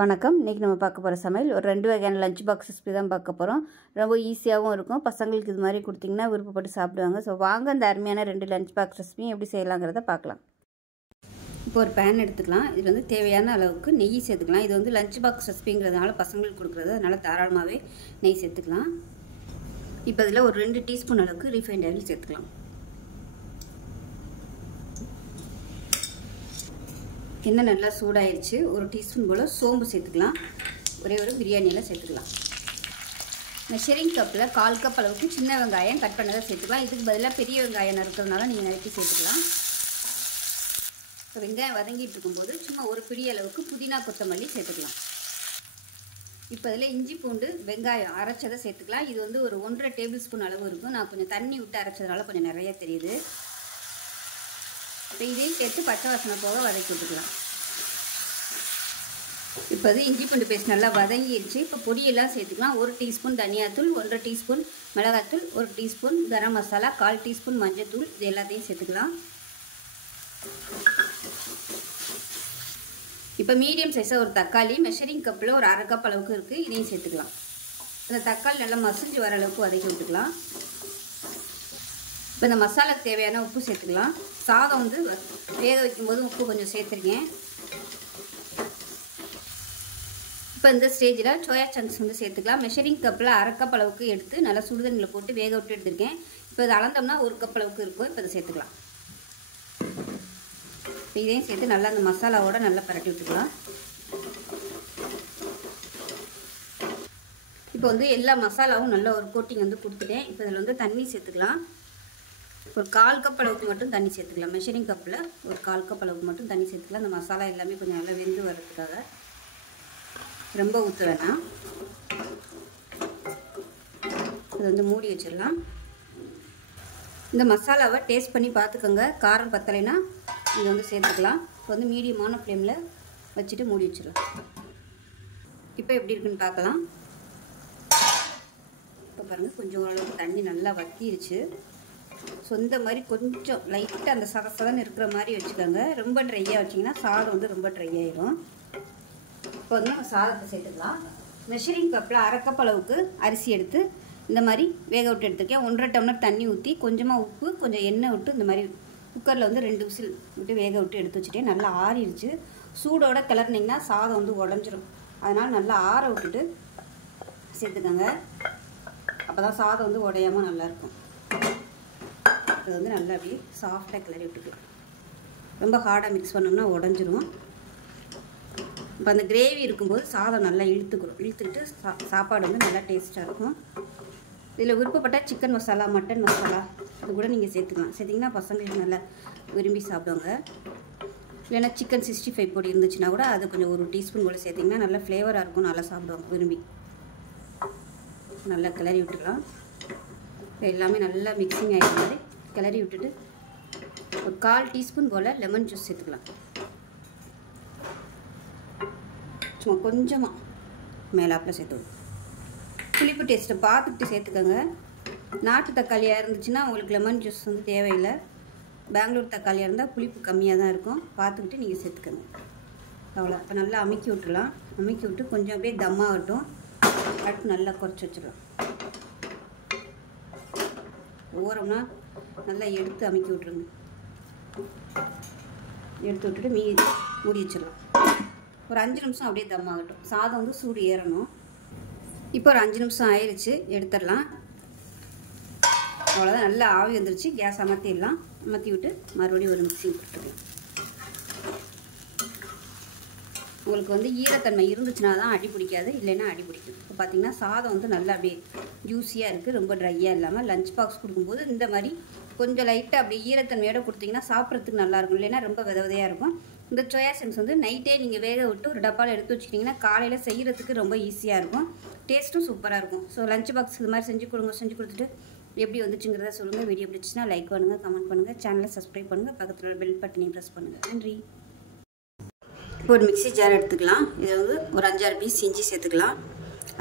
வணக்கம். இன்றைக்கி நம்ம பார்க்க போகிற சமையல் ஒரு 2 வகையான லஞ்ச் பாக்ஸ் ரெசிபி தான் பார்க்க போகிறோம். ரொம்ப ஈஸியாகவும் இருக்கும். பசங்களுக்கு இது மாதிரி கொடுத்திங்கன்னா விருப்பப்பட்டு சாப்பிடுவாங்க. ஸோ வாங்க அந்த அருமையான 2 லஞ்ச் பாக்ஸ் ரெசிபியும் எப்படி செய்யலாங்கிறத பார்க்கலாம். இப்போ ஒரு பேன் எடுத்துக்கலாம். இதில் வந்து தேவையான அளவுக்கு நெய் சேர்த்துக்கலாம். இது வந்து லஞ்ச் பாக்ஸ் ரெசிபிங்கிறதுனால பசங்களுக்கு கொடுக்குறது, அதனால் தாராளமாகவே நெய் சேர்த்துக்கலாம். இப்போ இதில் ஒரு 2 டீஸ்பூன் அளவுக்கு ரீஃபைண்ட் ஆயில் சேர்த்துக்கலாம். எண்ணெய் நல்லா சூடாயிருச்சு. ஒரு டீஸ்பூன் போல் சோம்பு சேர்த்துக்கலாம். ஒரே ஒரு பிரியாணியில் சேர்த்துக்கலாம். மெஷரிங் கப்பில் 1/4 கப் அளவுக்கு சின்ன வெங்காயம் கட் பண்ணதை சேர்த்துக்கலாம். இதுக்கு பதிலாக பெரிய வெங்காயம் நறுக்கிறதுனால நீங்கள் நறுக்கி சேர்த்துக்கலாம். இப்போ வெங்காயம் வதங்கிட்டு இருக்கும்போது சும்மா ஒரு பிடி அளவுக்கு புதினா கொத்தமல்லி சேர்த்துக்கலாம். இப்போ இதில் இஞ்சி பூண்டு வெங்காயம் அரைச்சதை சேர்த்துக்கலாம். இது வந்து ஒரு 1.5 டேபிள் ஸ்பூன் அளவு இருக்கும். நான் கொஞ்சம் தண்ணி விட்டு அரைச்சதுனால கொஞ்சம் நிறைய தெரியுது. இப்போ இதையும் சேர்த்து பச்சை வாசனை போக வதக்கி விட்டுக்கலாம். இப்போ அது இஞ்சி பூண்டு பேஸ்ட் நல்லா வதங்கிடுச்சு. இப்போ பொடியெல்லாம் சேர்த்துக்கலாம். 1 டீஸ்பூன் தனியாத்தூள், 1 டீஸ்பூன் மிளகாத்தூள், 1 டீஸ்பூன் கரம் மசாலா, 1/4 டீஸ்பூன் மஞ்சத்தூள், இது எல்லாத்தையும் சேர்த்துக்கலாம். இப்போ மீடியம் சைஸாக ஒரு தக்காளி மெஷரிங் கப்பில் ஒரு 1/2 கப் அளவுக்கு இருக்குது. இதையும் சேர்த்துக்கலாம். இந்த தக்காளி நல்லா மசிஞ்சு வர அளவுக்கு வதக்கி விட்டுக்கலாம். இப்போ இந்த மசாலாக்கு தேவையான உப்பு சேர்த்துக்கலாம். சாதம் வந்து வேக வைக்கும்போது உப்பு கொஞ்சம் சேர்த்துருக்கேன். இப்போ இந்த ஸ்டேஜில் சோயா சங்க்ஸ் வந்து சேர்த்துக்கலாம். மெஷரிங் கப்பில் 1/2 கப் அளவுக்கு எடுத்து நல்லா சுடுதண்ணியில் போட்டு வேக விட்டு எடுத்துருக்கேன். இப்போ இது அளந்தோம்னா 1 கப் அளவுக்கு இருக்கும். இப்போ இதை சேர்த்துக்கலாம். இப்போ இதையும் சேர்த்து நல்லா அந்த மசாலாவோட நல்லா பரட்டி விட்டுக்கலாம். இப்போ வந்து எல்லா மசாலாவும் நல்ல ஒரு கோட்டிங் வந்து கொடுத்துட்டேன். இப்போ இதில் வந்து தண்ணி சேர்த்துக்கலாம். ஒரு 1/4 கப் அளவுக்கு மட்டும் தண்ணி சேர்த்துக்கலாம். மெஷரிங் கப்பில் ஒரு 1/4 கப் அளவுக்கு மட்டும் தண்ணி சேர்த்துக்கலாம். அந்த மசாலா எல்லாமே கொஞ்சம் நல்லா வெந்து வர்றதுக்காக. ரொம்ப ஊற்ற வேணாம். இது வந்து மூடி வச்சிடலாம். இந்த மசாலாவை டேஸ்ட் பண்ணி பார்த்துக்கோங்க. காரம் பத்தலைன்னா இது வந்து சேர்த்துக்கலாம். இப்போ வந்து மீடியமான ஃப்ளேமில் வச்சுட்டு மூடி வச்சிடலாம். இப்போ எப்படி இருக்குன்னு பார்க்கலாம். இப்போ பாருங்கள், கொஞ்சம் ஓரளவுக்கு தண்ணி நல்லா வத்திருச்சு. ஸோ இந்த மாதிரி கொஞ்சம் லைட்டாக அந்த சதன்னு இருக்கிற மாதிரி வச்சுக்கோங்க. ரொம்ப ட்ரையாக வச்சிங்கன்னா சாதம் வந்து ரொம்ப ட்ரை ஆகிடும். இப்போ வந்து நம்ம சாதத்தை சேர்த்துக்கலாம். மெஷரிங் கப்பில் 1/2 கப் அளவுக்கு அரிசி எடுத்து இந்த மாதிரி வேக விட்டு எடுத்துருக்கேன். 1.5 டம்ளர் தண்ணி ஊற்றி கொஞ்சமாக உப்பு கொஞ்சம் எண்ணெய் விட்டு இந்த மாதிரி குக்கரில் வந்து 2 விசில் விட்டு வேக விட்டு எடுத்து வச்சுட்டேன். நல்லா ஆறிடுச்சு. சூடோட கிளறினீங்கன்னா சாதம் வந்து உடஞ்சிரும். அதனால் நல்லா ஆற விட்டுட்டு சேர்த்துக்கோங்க. அப்போ தான் சாதம் வந்து உடையாமல் நல்லாயிருக்கும். அது வந்து நல்லா அப்படியே சாஃப்டாக கிளறி விட்டுக்கலாம். ரொம்ப ஹார்டாக மிக்ஸ் பண்ணோம்னா உடஞ்சிரும். இப்போ அந்த கிரேவி இருக்கும்போது சாதம் நல்லா இழுத்துக்கிட்டு சாப்பாடு வந்து நல்லா டேஸ்ட்டாக இருக்கும். இதில் விருப்பப்பட்டால் சிக்கன் மசாலா மட்டன் மசாலா அது கூட நீங்கள் சேர்த்துக்கலாம். சேர்த்திங்கன்னா பசங்களுக்கு நல்லா விரும்பி சாப்பிடுவாங்க. இல்லைன்னா சிக்கன் 65 பொடி இருந்துச்சுன்னா கூட அது கொஞ்சம் 1 டீஸ்பூன் போல் சேர்த்திங்கன்னா நல்லா ஃப்ளேவராக இருக்கும். நல்லா சாப்பிடுவாங்க விரும்பி. நல்லா கிளறி விட்டுக்கலாம். எல்லாமே நல்லா மிக்சிங் ஆகிற மாதிரி கிளறி விட்டுட்டு ஒரு 1/4 டீஸ்பூன் போல் லெமன் ஜூஸ் சேர்த்துக்கலாம். சும்மா கொஞ்சமாக மேலாப்பில் சேர்த்துக்கணும். புளிப்பு டேஸ்ட்டை பார்த்துக்கிட்டு சேர்த்துக்கோங்க. நாட்டு தக்காளியாக இருந்துச்சுன்னா உங்களுக்கு லெமன் ஜூஸ் வந்து தேவையில்லை. பெங்களூர் தக்காளியாக இருந்தால் புளிப்பு கம்மியாக தான் இருக்கும். பார்த்துக்கிட்டு நீங்கள் சேர்த்துக்கோங்க. அவ்வளோ. இப்போ நல்லா அமுக்கி விட்டுலாம். அமுக்கி விட்டு கொஞ்சம் அப்படியே தம்மாகட்டும். அடுத்து நல்லா குறைச்சி வச்சிடலாம். ஓரம்னா நல்லா எடுத்து அமுக்கி விட்ருங்க. எடுத்து விட்டுட்டு மூடி வச்சிடலாம். ஒரு 5 நிமிஷம் அப்படியே தம்மாகட்டும். சாதம் வந்து சூடு ஏறணும். இப்போ ஒரு 5 நிமிஷம் ஆயிடுச்சு. எடுத்துடலாம். அவ்வளோதான். நல்லா ஆவி வந்துருச்சு. கேஸ் அமர்த்திடலாம். அமர்த்தி விட்டு மறுபடியும் ஒரு மிக்ஸி கொடுத்துக்கலாம். உங்களுக்கு வந்து ஈரத்தன்மை இருந்துச்சுன்னா தான் அடி பிடிக்காது, இல்லைன்னா அடி பிடிக்கும். இப்போ பார்த்தீங்கன்னா சாதம் வந்து நல்லா அப்படியே ஜூஸியாக இருக்குது. ரொம்ப ட்ரையாக இல்லாமல் லஞ்ச் பாக்ஸ் கொடுக்கும்போது இந்த மாதிரி கொஞ்சம் லைட்டாக அப்படியே ஈரத்தன்மையோடு கொடுத்தீங்கன்னா சாப்பிட்றதுக்கு நல்லாயிருக்கும். இல்லைன்னா ரொம்ப விதையாக இருக்கும். இந்த சோயா சங்க்ஸ் வந்து நைட்டே நீங்கள் வேக விட்டு ஒரு டப்பாவில் எடுத்து வச்சுக்கிட்டிங்கன்னா காலையில் செய்கிறதுக்கு ரொம்ப ஈஸியாக இருக்கும். டேஸ்ட்டும் சூப்பராக இருக்கும். ஸோ லஞ்ச் பாக்ஸ் இது மாதிரி செஞ்சு கொடுத்துட்டு எப்படி வந்துச்சுங்கிறத சொல்லுங்கள். வீடியோ பிடிச்சின்னா லைக் பண்ணுங்கள், கமெண்ட் பண்ணுங்கள், சேனலை சப்ஸ்கிரைப் பண்ணுங்கள், பக்கத்தில் பெல் பட்டனையும் ப்ரெஸ் பண்ணுங்கள். நன்றி. இப்போ ஒரு மிக்ஸி ஜார் எடுத்துக்கலாம். இதை வந்து ஒரு 5-6 பீஸ் இஞ்சி சேர்த்துக்கலாம்.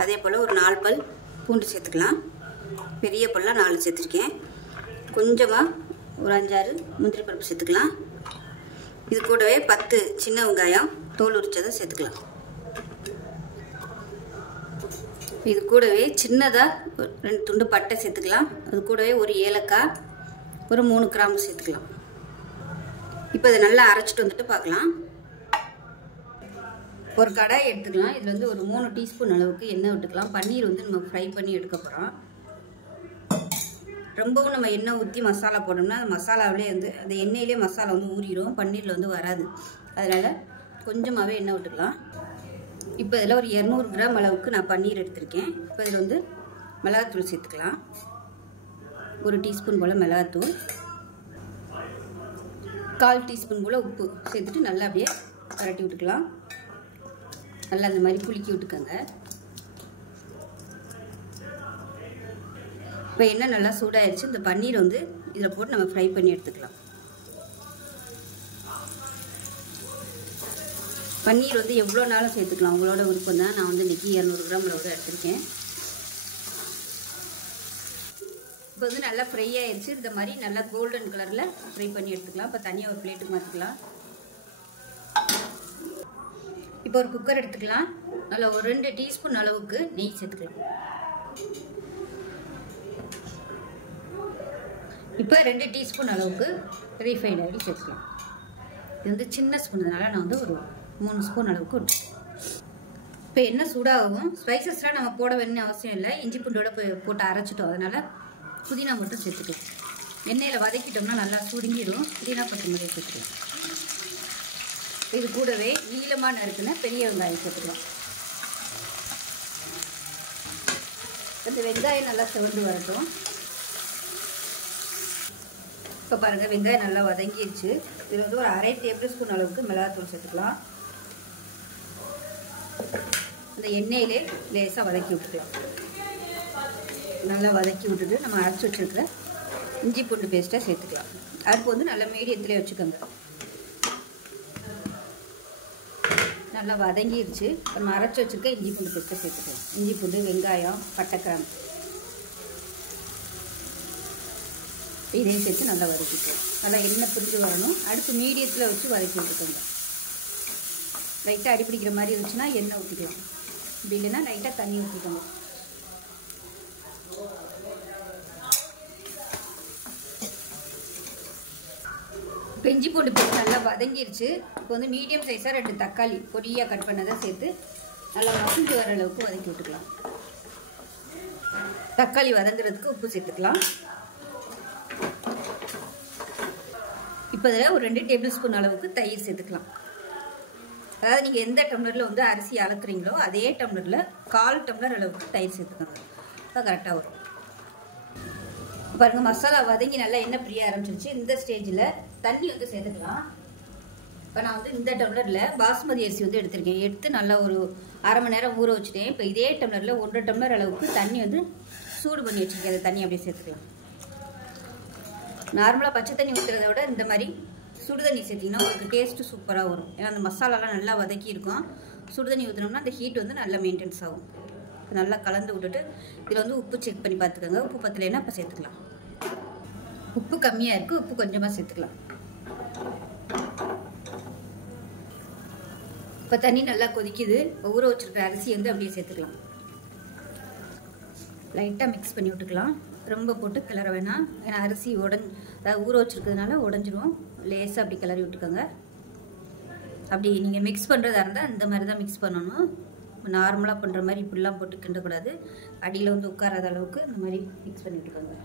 அதே போல் ஒரு 4 பல் பூண்டு சேர்த்துக்கலாம். பெரிய பல்லாக 4 சேர்த்துருக்கேன். கொஞ்சமாக ஒரு 5-6 முந்திரி பருப்பு சேர்த்துக்கலாம். இது கூடவே 10 சின்ன வெங்காயம் தோல் உரிச்சதை சேர்த்துக்கலாம். இது கூடவே சின்னதாக 2 துண்டு பட்டை சேர்த்துக்கலாம். அது கூடவே ஒரு ஏலக்காய், ஒரு 3 கிராம்பு சேர்த்துக்கலாம். இப்போ இதை நல்லா அரைச்சிட்டு வந்துட்டு பார்க்கலாம். ஒரு கடாய் எடுத்துக்கலாம். இதில் வந்து ஒரு 3 டீஸ்பூன் அளவுக்கு எண்ணெய் விட்டுக்கலாம். பன்னீர் வந்து நம்ம ஃப்ரை பண்ணி எடுக்க போகிறோம். ரொம்பவும் நம்ம எண்ணெய் ஊற்றி மசாலா போட்டோம்னா அந்த மசாலாவிலே வந்து அந்த எண்ணெயிலே மசாலா வந்து ஊறிடும், பன்னீரில் வந்து வராது. அதனால் கொஞ்சமாகவே எண்ணெய் விட்டுக்கலாம். இப்போ இதில் ஒரு 200 கிராம் அளவுக்கு நான் பன்னீர் எடுத்திருக்கேன். இப்போ இதில் வந்து மிளகாத்தூள் சேர்த்துக்கலாம். 1 டீஸ்பூன் போல் மிளகாத்தூள், 1/4 டீஸ்பூன் போல் உப்பு சேர்த்துட்டு நல்லா அப்படியே பரட்டி விட்டுக்கலாம். நல்லா அந்த மாதிரி குலுக்கி விட்டுக்கோங்க. இப்போ எண்ணெய் நல்லா சூடாகிடுச்சு. இந்த பன்னீர் வந்து இதில் போட்டு நம்ம ஃப்ரை பண்ணி எடுத்துக்கலாம். பன்னீர் வந்து எவ்வளோ நாளும் சேர்த்துக்கலாம், உங்களோட விருப்பம் தான். நான் வந்து இன்றைக்கி 200 கிராம் அளவு எடுத்திருக்கேன். இப்போ வந்து நல்லா ஃப்ரை ஆயிடுச்சு. இந்த மாதிரி நல்லா கோல்டன் கலரில் ஃப்ரை பண்ணி எடுத்துக்கலாம். இப்போ தனியாக ஒரு பிளேட்டுக்கு மாற்றிக்கலாம். இப்போ ஒரு குக்கர் எடுத்துக்கலாம். நல்லா ஒரு 2 டீஸ்பூன் அளவுக்கு நெய் சேர்த்துக்கலாம். இப்போ 2 டீஸ்பூன் அளவுக்கு ரீஃபைண்ட் ஆயில் சேர்த்துக்கலாம். இது வந்து சின்ன ஸ்பூன்றதுனால நான் வந்து ஒரு 3 ஸ்பூன் அளவுக்கு விட்டுருக்கேன். இப்போ எண்ணெய் சூடாகவும் ஸ்பைசஸ்லாம் நம்ம போட வேணும்னு அவசியம் இல்லை. இஞ்சி பூண்டோட போட்டு அரைச்சிட்டோம். அதனால் புதினா மட்டும் சேர்த்துக்கலாம். எண்ணெயில் வதக்கிட்டோம்னா நல்லா சுருங்கிடும். புதினா கொத்தமல்லி சேர்த்துக்கலாம். இது கூடவே நீளமாக நறுக்குன பெரிய வெங்காயம் சேர்த்துக்கலாம். இந்த வெங்காயம் நல்லா செவந்து வரட்டும். இப்போ பாருங்கள், வெங்காயம் நல்லா வதங்கிடுச்சு. இதில் வந்து ஒரு 1/2 டேபிள் ஸ்பூன் அளவுக்கு மிளகாத்தூள் சேர்த்துக்கலாம். அந்த எண்ணெயிலே லேசாக வதக்கி விட்டுக்கலாம். நல்லா வதக்கி விட்டுட்டு நம்ம அரைச்சி வச்சுருக்கிற இஞ்சி பூண்டு பேஸ்ட்டை சேர்த்துக்கலாம். அடுப்பு வந்து நல்லா மீடியத்திலே வச்சுக்கோங்க. நல்லா வதங்கிடுச்சு. நம்ம அரைச்சி வச்சுருக்க இஞ்சி பூண்டு பேஸ்ட்டை சேர்த்துக்கலாம். இஞ்சி பூண்டு, வெங்காயம், பட்டை, கிராம்பு இதையும் சேர்த்து நல்லா வதக்கிக்கலாம். நல்லா எண்ணெய் பிரிஞ்சு வரணும். அடுப்பு மீடியத்தில் வச்சு வதக்கி விட்டுக்கோங்க. லைட்டாக அடிப்பிடிக்கிற மாதிரி இருந்துச்சுன்னா எண்ணெய் ஊற்றிக்கலாம். இப்படி இல்லைன்னா லைட்டாக தண்ணி ஊற்றிக்கோங்க. இப்போ இஞ்சி பூண்டு பேஸ்ட் நல்லா வதங்கிடுச்சு. இப்போ வந்து மீடியம் சைஸாக 2 தக்காளி பொடியாக கட் பண்ணதை சேர்த்து நல்லா மசிஞ்சு வர அளவுக்கு வதக்கி விட்டுக்கலாம். தக்காளி வதங்குறதுக்கு உப்பு சேர்த்துக்கலாம். இப்போ இதில் ஒரு 2 டேபிள் ஸ்பூன் அளவுக்கு தயிர் சேர்த்துக்கலாம். அதாவது நீங்கள் எந்த டம்ளரில் வந்து அரிசி அளக்குறீங்களோ அதே டம்ளரில் 1/4 டம்ளர் அளவுக்கு தயிர் சேர்த்துக்கோங்க. அது கரெக்டாக வரும். பாருங்கள், மசாலா வதங்கி நல்லா எண்ணெய் பிரிய ஆரம்பிச்சிருச்சு. இந்த ஸ்டேஜில் தண்ணி வந்து சேர்த்துக்கலாம். இப்போ நான் வந்து இந்த டம்ளரில் பாஸ்மதி அரிசி வந்து எடுத்திருக்கேன். எடுத்து நல்லா ஒரு 1/2 மணி நேரம் ஊற வச்சுட்டேன். இப்போ இதே டம்ளரில் 1 டம்ளர் அளவுக்கு தண்ணி வந்து சூடு பண்ணி வச்சுருக்கேன். அந்த தண்ணி அப்படியே சேர்த்துக்கலாம். நார்மலாக பச்சை தண்ணி ஊற்றுறத விட இந்த மாதிரி சுடு தண்ணி சேர்த்திங்கன்னா உங்களுக்கு டேஸ்ட்டு சூப்பராக வரும். ஏன்னா அந்த மசாலாலாம் நல்லா வதக்கி இருக்கும். சுடு தண்ணி ஊற்றினோம்னா அந்த ஹீட் வந்து நல்லா மெயின்டைன்ஸ் ஆகும். நல்லா கலந்து விட்டுட்டு இதில் வந்து உப்பு செக் பண்ணி பார்த்துக்கோங்க. உப்பு பத்தலைன்னா இப்போ சேர்த்துக்கலாம். உப்பு கம்மியாக இருக்குது, உப்பு கொஞ்சமாக சேர்த்துக்கலாம். இப்போ தண்ணி நல்லா கொதிக்குது. ஊற வச்சுருக்கிற அரிசி வந்து அப்படியே சேர்த்துக்கலாம். லைட்டாக மிக்ஸ் பண்ணி விட்டுக்கலாம். ரொம்ப போட்டு கிளற வேணாம். ஏன்னா அரிசி அதாவது ஊற வச்சுருக்கிறதுனால உடஞ்சிரும். லேசாக அப்படி கிளறி விட்டுக்கோங்க. அப்படி நீங்கள் மிக்ஸ் பண்ணுறதா இருந்தால் இந்த மாதிரி தான் மிக்ஸ் பண்ணணும். நார்மலாக பண்ணுற மாதிரி இப்படிலாம் போட்டு கிண்டக்கூடாது. அடியில் வந்து உட்காராத அளவுக்கு இந்த மாதிரி மிக்ஸ் பண்ணி விட்டுக்கோங்க.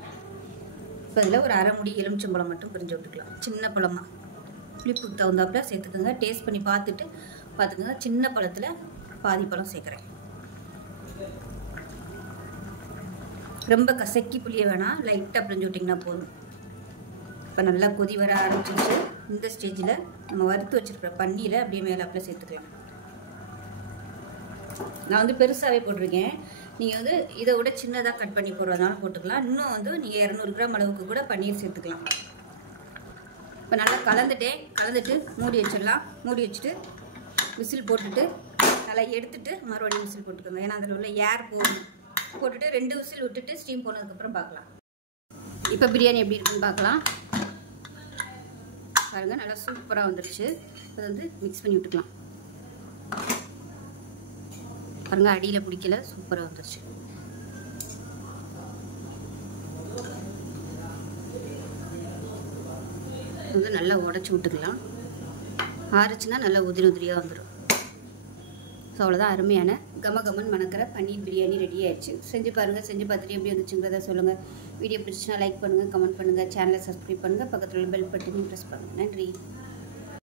இப்போ இதில் ஒரு 1/2 முடி எலுமிச்சம்பழம் மட்டும் பிரிஞ்சு விட்டுக்கலாம். சின்ன பழமாக புளிப்புக்கு தகுந்தாப்புல சேர்த்துக்கோங்க. டேஸ்ட் பண்ணி பார்த்துக்கோங்க. சின்ன பழத்தில் பாதி பழம் சேர்க்குறேன். ரொம்ப கசக்கி புளிய வேணாம், லைட்டாக பிரிஞ்சு விட்டிங்கன்னா போதும். இப்போ நல்லா கொதி வர ஆரம்பிச்சிருச்சு. இந்த ஸ்டேஜில் நம்ம வறுத்து வச்சுருக்கிற பன்னீரை அப்படியே மேலாப்பில் சேர்த்துக்கலாம். நான் வந்து பெருசாகவே போட்டிருக்கேன். நீங்கள் வந்து இதை விட சின்னதாக கட் பண்ணி போடுறதுனால போட்டுக்கலாம். இன்னும் வந்து நீங்கள் 200 கிராம் அளவுக்கு கூட பன்னீர் சேர்த்துக்கலாம். இப்போ நல்லா கலந்துட்டு மூடி வச்சிடலாம். மூடி வச்சுட்டு விசில் போட்டுட்டு நல்லா எடுத்துட்டு மறுபடியும் விசில் போட்டுக்கோங்க. ஏன்னா அதில் உள்ள ஏர் போட்டுட்டு 2 விசில் விட்டுட்டு ஸ்டீம் போனதுக்கப்புறம் பார்க்கலாம். இப்போ பிரியாணி எப்படி இருக்குன்னு பார்க்கலாம். பாருங்கள், நல்லா சூப்பராக வந்துடுச்சு. அதை வந்து மிக்ஸ் பண்ணி விட்டுக்கலாம். பாருங்கள் அடியில் பிடிக்கல, சூப்பராக வந்துருச்சு. வந்து நல்லா உடச்சி விட்டுக்கலாம். ஆறுச்சுன்னா நல்லா உதிரி உதிரியாக வந்துடும். ஸோ அவ்வளோதான், அருமையான கமகமன் மணக்கிற பன்னீர் பிரியாணி ரெடி ஆயிடுச்சு. செஞ்சு பாருங்கள். செஞ்சு பார்த்துட்டு எப்படி வந்துச்சுங்கிறத சொல்லுங்கள். வீடியோ பிடிச்சுன்னா லைக் பண்ணுங்கள், கமெண்ட் பண்ணுங்கள், சேனலை சப்ஸ்கிரைப் பண்ணுங்கள், பக்கத்தில் உள்ள பெல் பட்டனையும் ப்ரெஸ் பண்ணுங்கள். நன்றி.